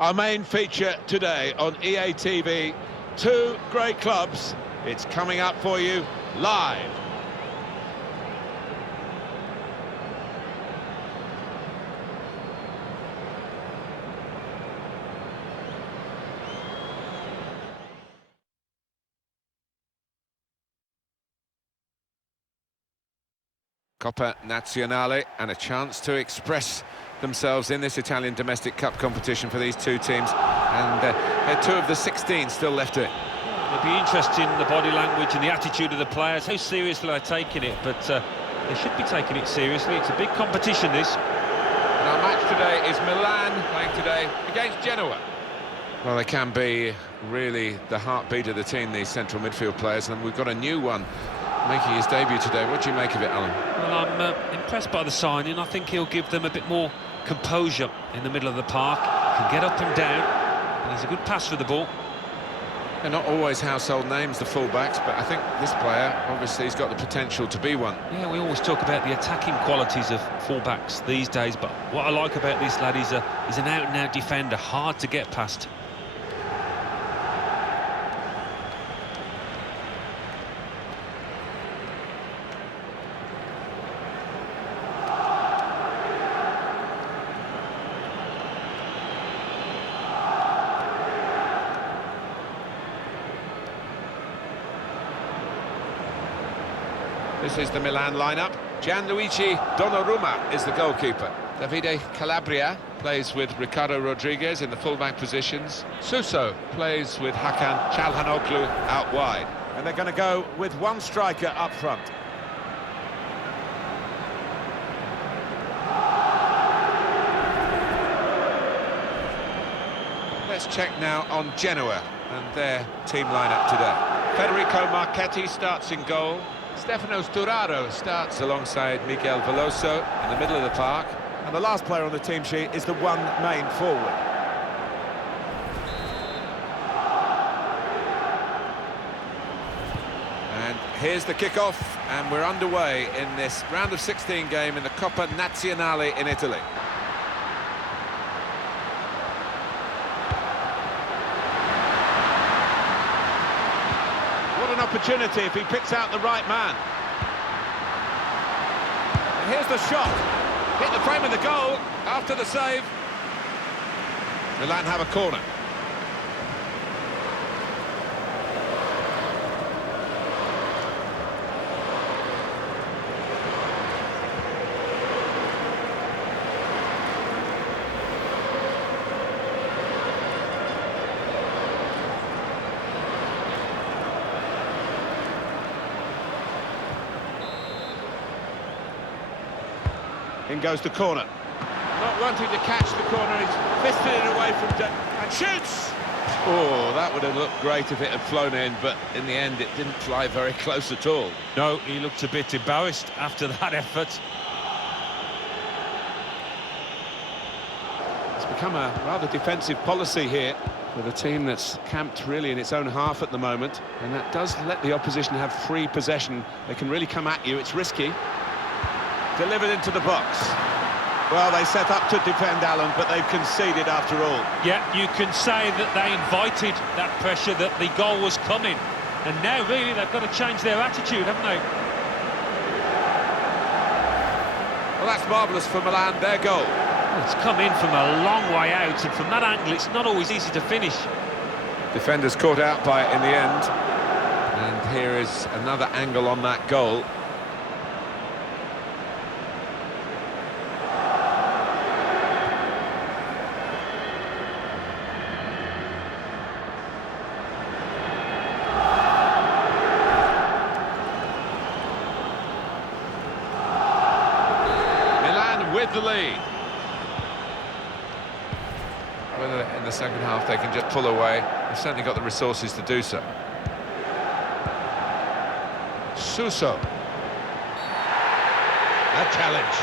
Our main feature today on EA TV, two great clubs. It's coming up for you live. Coppa Nazionale, and a chance to express themselves in this Italian domestic cup competition for these two teams, and they're two of the 16 still left to it. It'll be interesting, the body language and the attitude of the players, how seriously they're taking it, but they should be taking it seriously. It's a big competition, this. And our match today is Milan playing today against Genoa. Well, they can be really the heartbeat of the team, these central midfield players, and we've got a new one making his debut today. What do you make of it, Alan? Well, I'm impressed by the signing. I think he'll give them a bit more composure in the middle of the park. Can get up and down, and he's a good pass for the ball. They're not always household names, the full-backs, but I think this player, obviously, has got the potential to be one. Yeah, we always talk about the attacking qualities of full-backs these days, but what I like about this lad is he's an out-and-out defender, hard to get past. This is the Milan lineup. Gianluigi Donnarumma is the goalkeeper. Davide Calabria plays with Ricardo Rodriguez in the fullback positions. Suso plays with Hakan Çalhanoğlu out wide. And they're going to go with one striker up front. Let's check now on Genoa and their team lineup today. Federico Marchetti starts in goal. Stefano Sturaro starts alongside Miguel Veloso in the middle of the park. And the last player on the team sheet is the one main forward. And here's the kick-off, and we're underway in this round of 16 game in the Coppa Nazionale in Italy. What an opportunity if he picks out the right man. And here's the shot. Hit the frame of the goal after the save. Milan have a corner. In goes the corner. Not wanting to catch the corner, he's fisted it away from and shoots! Oh, that would have looked great if it had flown in, but in the end it didn't fly very close at all. No, he looked a bit embarrassed after that effort. It's become a rather defensive policy here with a team that's camped really in its own half at the moment, and that does let the opposition have free possession. They can really come at you, it's risky. Delivered into the box. Well, they set up to defend, Alan, but they've conceded after all. Yeah, you can say that they invited that pressure, that the goal was coming. And now, really, they've got to change their attitude, haven't they? Well, that's marvellous for Milan, their goal. Well, it's come in from a long way out, and from that angle, it's not always easy to finish. Defenders caught out by it in the end. And here is another angle on that goal. With the lead. Whether in the second half they can just pull away, they've certainly got the resources to do so. Suso. A challenge.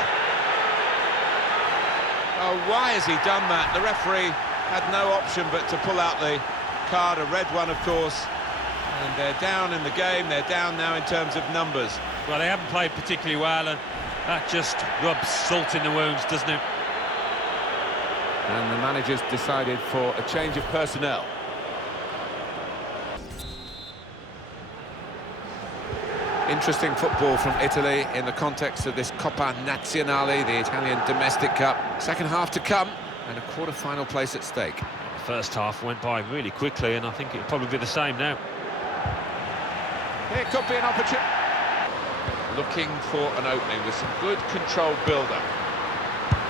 Oh, why has he done that? The referee had no option but to pull out the card, a red one, of course. And they're down in the game, they're down now in terms of numbers. Well, they haven't played particularly well, and that just rubs salt in the wounds, doesn't it? And the manager's decided for a change of personnel. Interesting football from Italy in the context of this Coppa Nazionale, the Italian domestic cup. Second half to come and a quarter-final place at stake. The first half went by really quickly, and I think it'll probably be the same now. Here could be an opportunity. Looking for an opening with some good controlled build-up.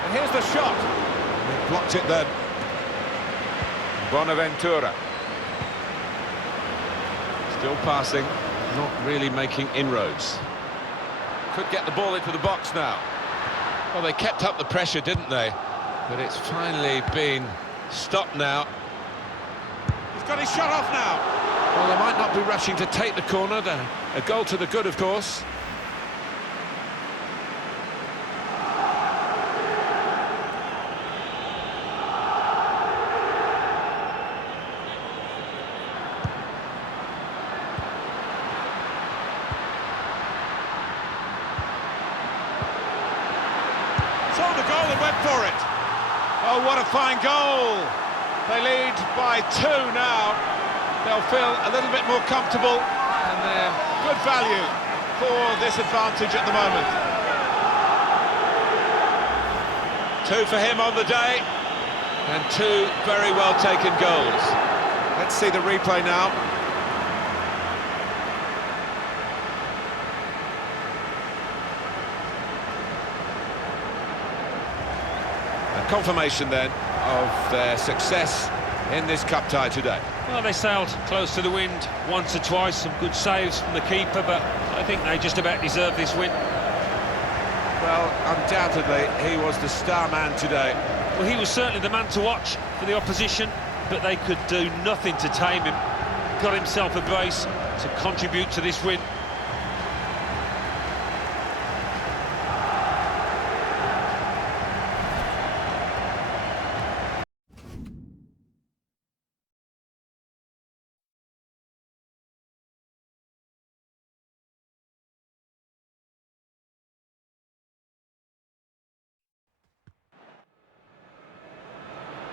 And here's the shot. He blocked it then. Bonaventura. Still passing, not really making inroads. Could get the ball into the box now. Well, they kept up the pressure, didn't they? But it's finally been stopped now. He's got his shot off now. Well, they might not be rushing to take the corner. A goal to the good, of course. Saw the goal and went for it. Oh, what a fine goal. They lead by 2 now. They'll feel a little bit more comfortable, and they're good value for this advantage at the moment. 2 for him on the day, and 2 very well taken goals. Let's see the replay now. A confirmation then of their success in this cup tie today. Well, they sailed close to the wind once or twice, some good saves from the keeper, but I think they just about deserve this win. Well, undoubtedly, he was the star man today. Well, he was certainly the man to watch for the opposition, but they could do nothing to tame him. Got himself a brace to contribute to this win.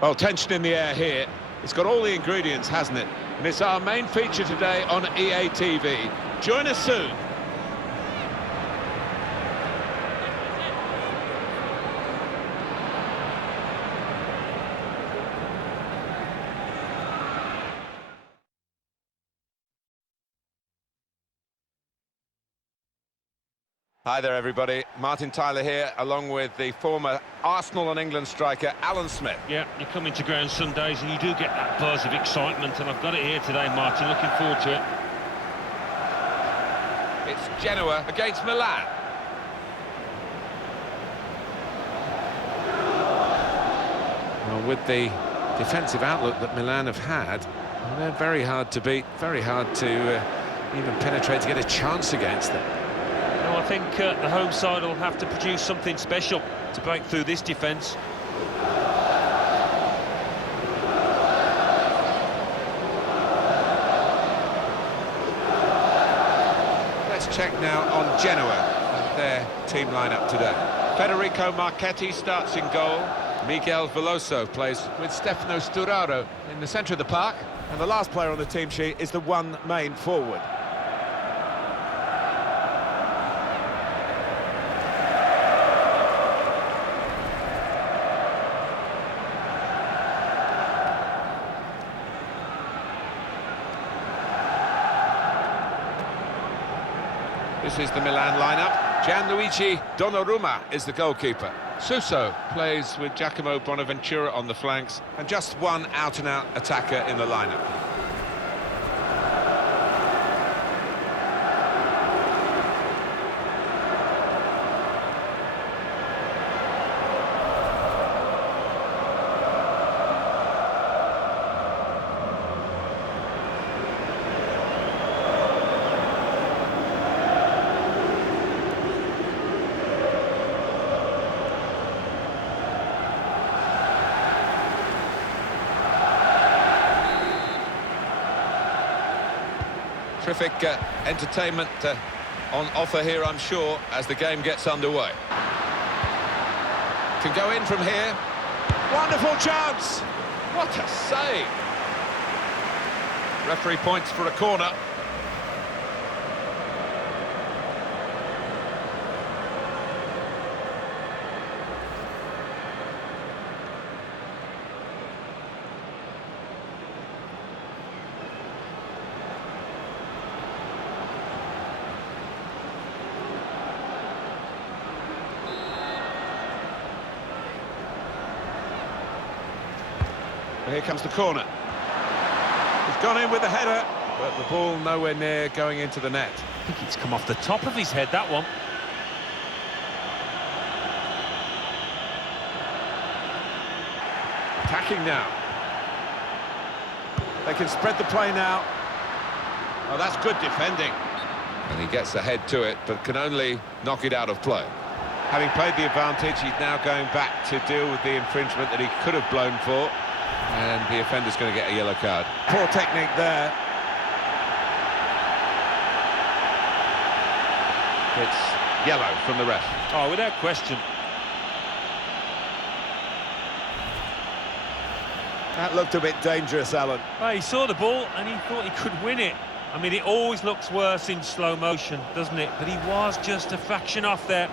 Well, tension in the air here. It's got all the ingredients, hasn't it? And it's our main feature today on EA TV. Join us soon. Hi there, everybody. Martin Tyler here, along with the former Arsenal and England striker, Alan Smith. Yeah, you come into ground some days and you do get that buzz of excitement, and I've got it here today, Martin. Looking forward to it. It's Genoa against Milan. Well, with the defensive outlook that Milan have had, well, they're very hard to beat, very hard to even penetrate to get a chance against them. Well, I think the home side will have to produce something special to break through this defence. Let's check now on Genoa and their team lineup today. Federico Marchetti starts in goal. Miguel Veloso plays with Stefano Sturaro in the centre of the park. And the last player on the team sheet is the one main forward. This is the Milan lineup. Gianluigi Donnarumma is the goalkeeper. Suso plays with Giacomo Bonaventura on the flanks, and just one out-and-out attacker in the lineup. Terrific entertainment on offer here, I'm sure, as the game gets underway. Can go in from here. Wonderful chance! What a save! Referee points for a corner. Here comes the corner. He's gone in with the header, but the ball nowhere near going into the net. I think it's come off the top of his head, that one. Attacking now. They can spread the play now. Oh, that's good defending. And he gets ahead to it, but can only knock it out of play. Having played the advantage, he's now going back to deal with the infringement that he could have blown for. And the offender's going to get a yellow card. Poor technique there. It's yellow from the ref. Oh, without question. That looked a bit dangerous, Alan. Well, he saw the ball and he thought he could win it. I mean, it always looks worse in slow motion, doesn't it? But he was just a fraction off there.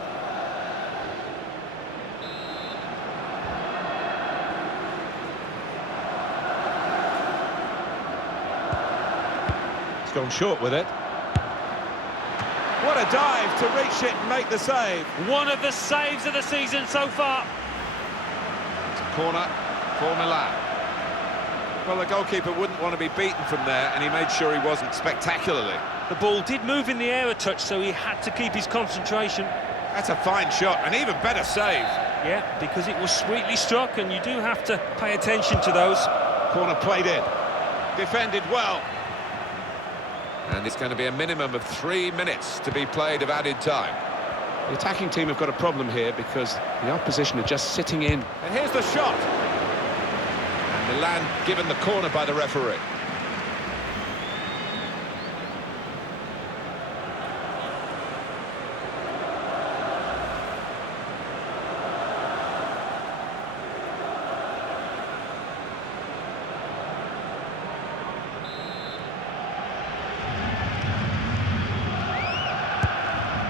He's gone short with it. What a dive to reach it and make the save. One of the saves of the season so far. It's a corner for Milan. Well, the goalkeeper wouldn't want to be beaten from there, and he made sure he wasn't spectacularly. The ball did move in the air a touch, so he had to keep his concentration. That's a fine shot, an even better save. Yeah, because it was sweetly struck, and you do have to pay attention to those. Corner played in. Defended well. And it's going to be a minimum of 3 minutes to be played of added time. The attacking team have got a problem here because the opposition are just sitting in. And here's the shot. And Milan given the corner by the referee.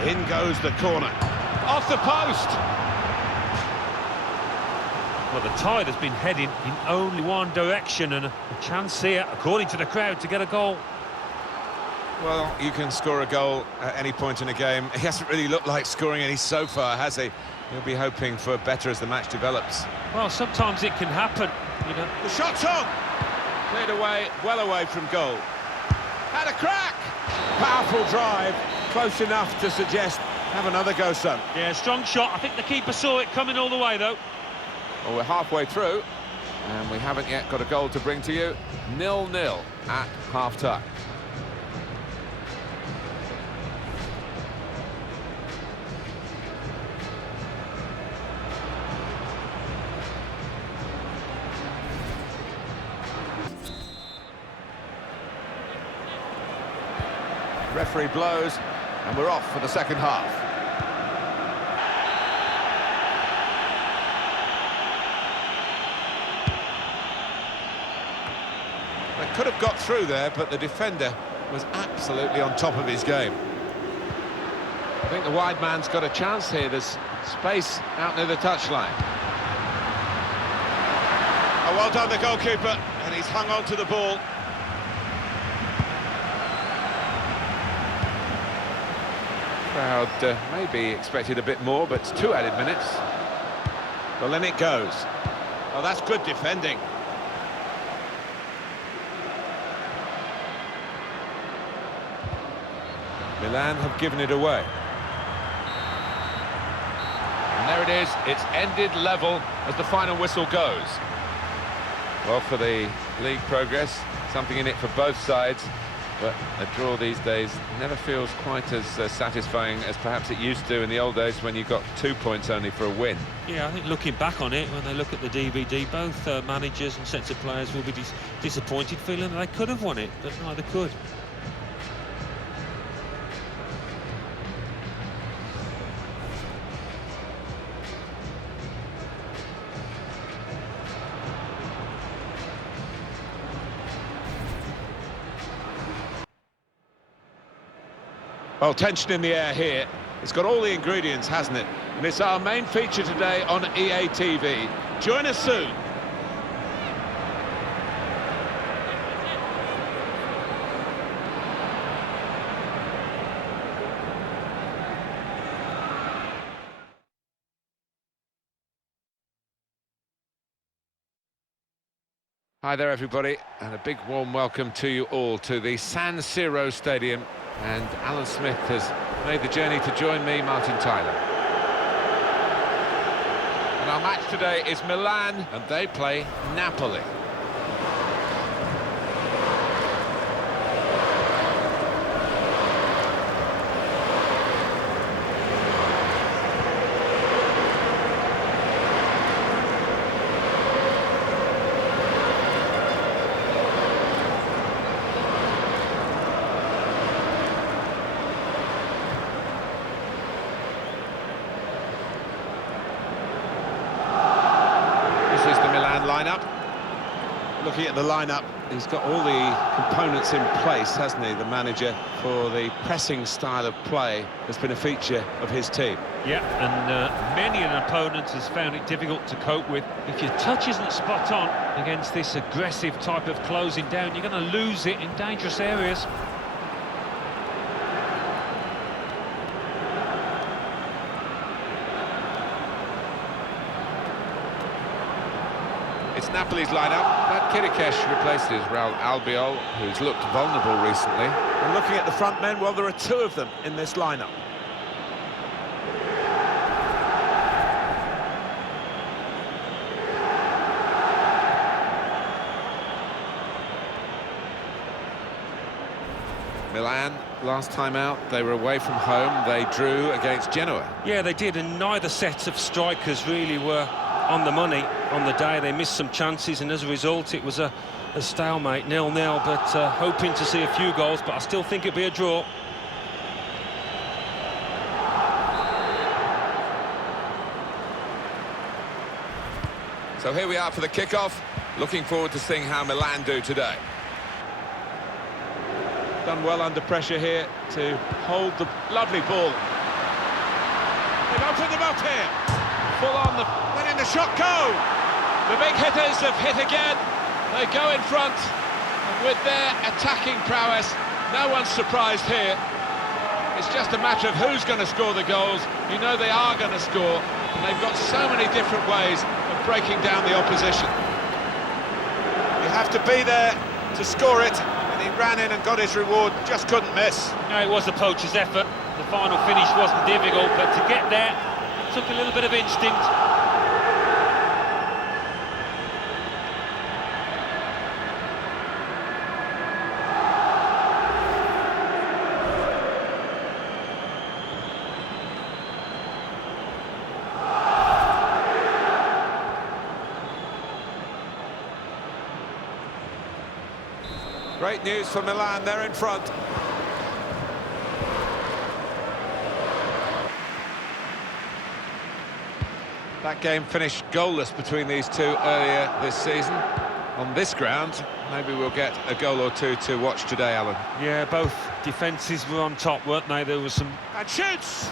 In goes the corner. Off the post! Well, the tide has been heading in only one direction, and a chance here, according to the crowd, to get a goal. Well, you can score a goal at any point in a game. He hasn't really looked like scoring any so far, has he? He'll be hoping for better as the match develops. Well, sometimes it can happen, you know. The shot's on! Cleared away, well away from goal. Had a crack! Powerful drive, close enough to suggest have another go, son. Yeah, strong shot. I think the keeper saw it coming all the way, though. Well, we're halfway through, and we haven't yet got a goal to bring to you. 0-0 at half-time. Referee blows, and we're off for the second half. They could have got through there, but the defender was absolutely on top of his game. I think the wide man's got a chance here. There's space out near the touchline. Oh, well done, the goalkeeper, and he's hung on to the ball. Crowd maybe expected a bit more, but it's 2 added minutes. Well, in it goes. Oh, that's good defending. Milan have given it away. And there it is, it's ended level as the final whistle goes. Well, for the league progress, something in it for both sides, but a draw these days never feels quite as satisfying as perhaps it used to in the old days when you got 2 points only for a win. Yeah, I think looking back on it, when they look at the DVD, both managers and sets of players will be disappointed, feeling that they could have won it, but neither could. Well, tension in the air here. It's got all the ingredients, hasn't it? And it's our main feature today on EA TV. Join us soon. Hi there, everybody, and a big warm welcome to you all to the San Siro Stadium. And Alan Smith has made the journey to join me, Martin Tyler. And our match today is Milan, and they play Napoli. Lineup. Looking at the lineup, he's got all the components in place, hasn't he, the manager, for the pressing style of play that's been a feature of his team. Yeah, and many an opponent has found it difficult to cope with. If your touch isn't spot on against this aggressive type of closing down, you're going to lose it in dangerous areas. It's Napoli's lineup. That Kirikesh replaces Raul Albiol, who's looked vulnerable recently. And looking at the front men, well, there are two of them in this lineup. Milan, last time out, they were away from home. They drew against Genoa. Yeah, they did, and neither set of strikers really were on the money on the day. They missed some chances, and as a result it was a stalemate, 0-0, but hoping to see a few goals, but I still think it'll be a draw. So here we are for the kickoff. Looking forward to seeing how Milan do today. Done well under pressure here to hold the lovely ball. They've opened them up here. Full on the... letting the shot go! The big hitters have hit again. They go in front. And with their attacking prowess, no one's surprised here. It's just a matter of who's going to score the goals. You know they are going to score. And they've got so many different ways of breaking down the opposition. You have to be there to score it. And he ran in and got his reward, just couldn't miss. No, it was the poacher's effort. The final finish wasn't difficult, but to get there, took a little bit of instinct. Great news for Milan, they're in front. That game finished goalless between these two earlier this season. On this ground, maybe we'll get a goal or two to watch today, Alan. Yeah, both defences were on top, weren't they? There was some... And shoots!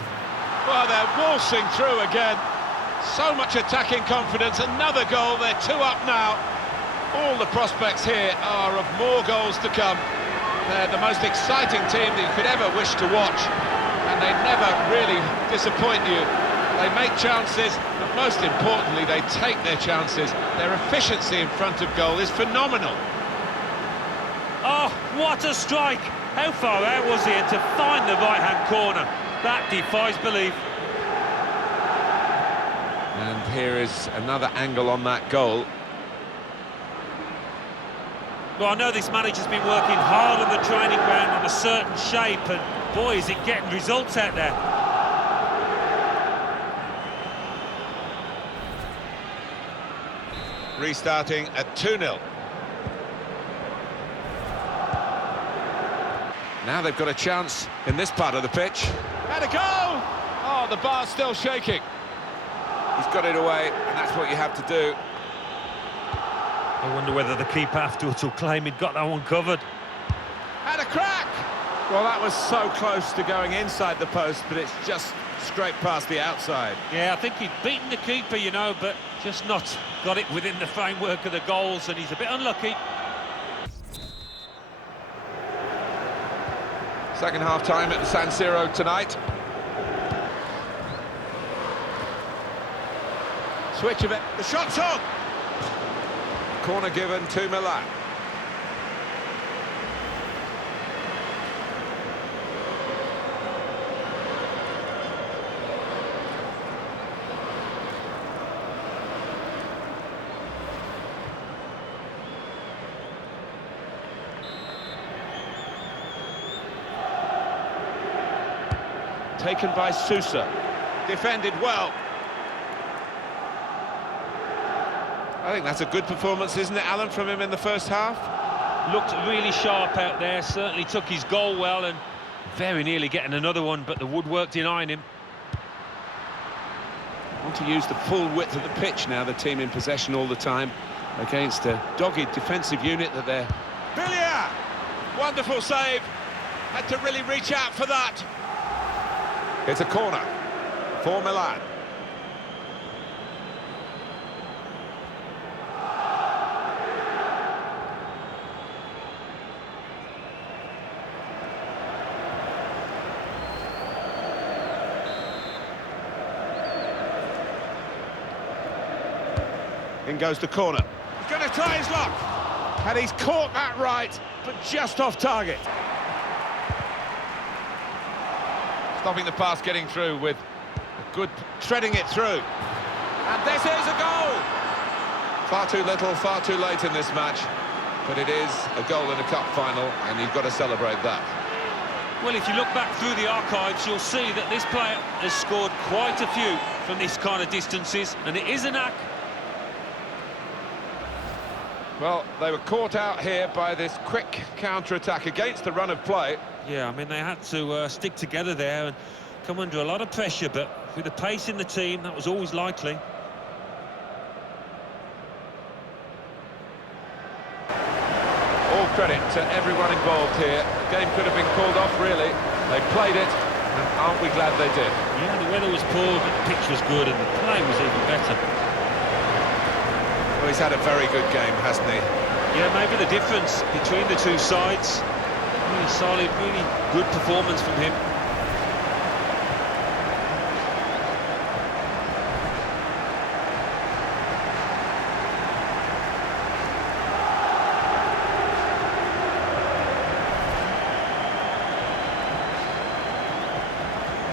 Well, they're waltzing through again. So much attacking confidence, another goal, they're 2 up now. All the prospects here are of more goals to come. They're the most exciting team that you could ever wish to watch. And they never really disappoint you. They make chances, but most importantly, they take their chances. Their efficiency in front of goal is phenomenal. Oh, what a strike! How far out was he? And to find the right-hand corner, that defies belief. And here is another angle on that goal. Well, I know this manager's been working hard on the training ground on a certain shape, and boy, is it getting results out there. Restarting at 2-0. Now they've got a chance in this part of the pitch. And a goal! Oh, the bar's still shaking. He's got it away, and that's what you have to do. I wonder whether the keeper afterwards will claim he'd got that one covered. And a crack! Well, that was so close to going inside the post, but it's just straight past the outside. Yeah, I think he'd beaten the keeper, you know, but just not got it within the framework of the goals, and he's a bit unlucky. Second half time at the San Siro tonight. Switch of it. The shot's on! Corner given to Milan. Taken by Sousa. Defended well. I think that's a good performance, isn't it, Alan, from him in the first half? Looked really sharp out there, certainly took his goal well, and very nearly getting another one, but the woodwork denying him. Want to use the full width of the pitch now, the team in possession all the time, against a dogged defensive unit that they're... Villiers! Wonderful save. Had to really reach out for that. It's a corner for Milan. In goes the corner. He's going to try his luck. And he's caught that right, but just off target. Stopping the pass getting through with a good... Treading it through. And this is a goal! Far too little, far too late in this match. But it is a goal in a cup final, and you've got to celebrate that. Well, if you look back through the archives, you'll see that this player has scored quite a few from this kind of distances, and it is a knack. Well, they were caught out here by this quick counter-attack against the run of play. Yeah, I mean, they had to stick together there and come under a lot of pressure, but with the pace in the team, that was always likely. All credit to everyone involved here. The game could have been called off, really. They played it, and aren't we glad they did? Yeah, the weather was poor, but the pitch was good, and the play was even better. Well, he's had a very good game, hasn't he? Yeah, maybe the difference between the two sides. Really solid, really good performance from him.